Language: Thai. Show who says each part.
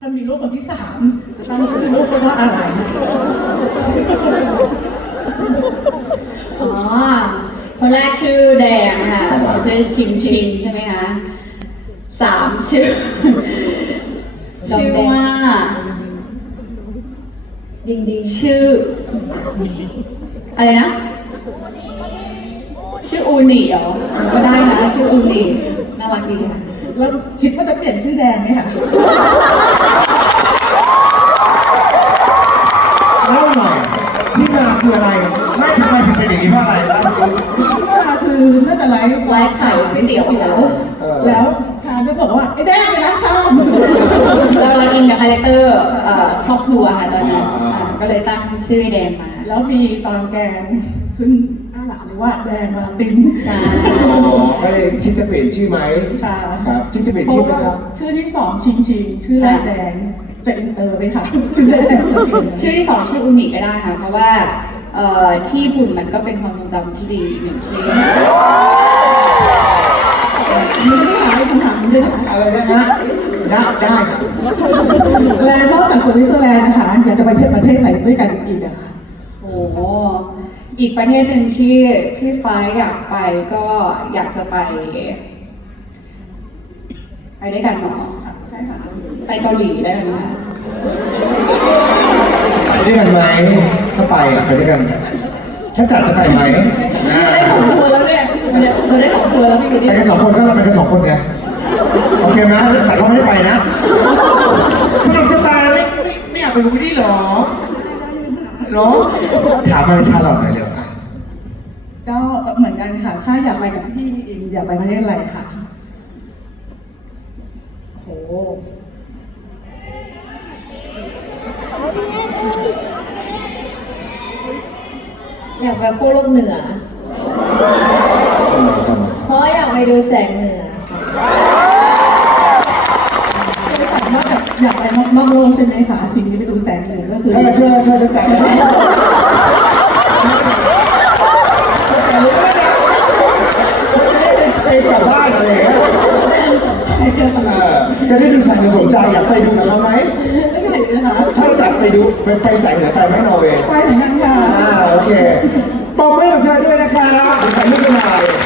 Speaker 1: มันมีลูกคนที่3ตั้งชื่อลูกเขาว่าอะไร
Speaker 2: อ๋อคนแรกชื่อแดงค่ะชื่อชิงใช่ไหมคะ3ชื่อว่าดิงชื่ออะไรนะชื่ออูนิเหรอก็ได้นะชื่ออูนิน่ารักดีค่ะ
Speaker 1: แล้วคิดว่าจะเปลี่ยนชื่อแดงไหมคะ
Speaker 3: เล่าหน่อยที่มาคืออะไรไม่ทำไมถึงเป็นอย่างนี้เพราะอะไรเล่าสิ
Speaker 1: มาคือน่าจะไลฟ์
Speaker 2: ขายก๋วยเตี๋ยว
Speaker 1: แล้วชาจะบอกว่าไอ้แดงไปรักชา
Speaker 2: เราอินกับคาแรคเตอร์ครอบครัวค่ะตอนนั้นก็เลยตั้งชื่อแดงมา
Speaker 1: แล้วมีตอนแกนขึ้นหลังว่าแดงมาติน
Speaker 3: ก็เลยคิดจะเปลี่ยนชื่อไหม
Speaker 1: ค่ะ
Speaker 3: ครับคิดจะเปลี่ยนชื่อไหมครับ
Speaker 1: ชื่อที่2ชิงชื่อแรกแดงจะอินเตอร์ไหมคะชื่อแรก
Speaker 2: ชื่อที่2ชื่ออุนิก็ได้ค่ะเพราะว่าที่ญี่ปุ่นมันก็เป็นความทรงจำที่ดีหนึ่งที่
Speaker 1: มีไม่หาคำถามนี้ด้วยนะคะ
Speaker 3: อะไรนะฮะได้ครับ
Speaker 1: และนอกจากสวิตเซอร์แลนด์นะคะอยากจะไปประเทศไหนด้วยกันอีกอะคะ
Speaker 2: โอ้อีกประเทศหนึ่งที่พี่ฟ้าอยากไปก็อยากจะไปด้วยกันเนาะ
Speaker 1: ใช่ค่ะ
Speaker 2: ไปเกาหลีได้ไหมคะ
Speaker 3: ไปด้วยกันไหมถ้าไปไปด้วยกันถ้าจัดจะไปไหม
Speaker 2: ได้2 คนแล้วเนี่ยเราได้2 คนแล้วพี่อยู่
Speaker 3: ไปกัน2 คนก็เราไปกัน2 คนไงโอเคไหมแต่เขาไม่ได้ไปนะสนุกจะตายไม่อยากไปดูนี่หรอถามมาชาลอตหน่อยเร็วอ่ะ
Speaker 1: ก็เหมือนกันค่ะถ้าอยากไปกับพี่อินอยากไปประเทศอะไรคะ
Speaker 2: โหอยากไปขั้วโลกเหนือเพราะอยากไปดูแสงเหนือน
Speaker 1: อกจากอยากไปนอกโลกใช่ไหมคะทีนี้ไปดูแสงเหนือก็คือ
Speaker 3: เชื่อใจไปกลับบ้านอะไรอย่างเงี้ยจะได้ดูแสงสนใจอยากไปดูกับเขาไหม
Speaker 1: ไม่ใหญ่เลยค่ะ
Speaker 3: ถ้าจัดไปดูไปแสงเหนือไปไหมนอร์เวย์
Speaker 1: ไปเหมือนกันค่ะ
Speaker 3: โอเคปอบมือกับเธอด้วยนะครับใส่ลูกกันหน่อย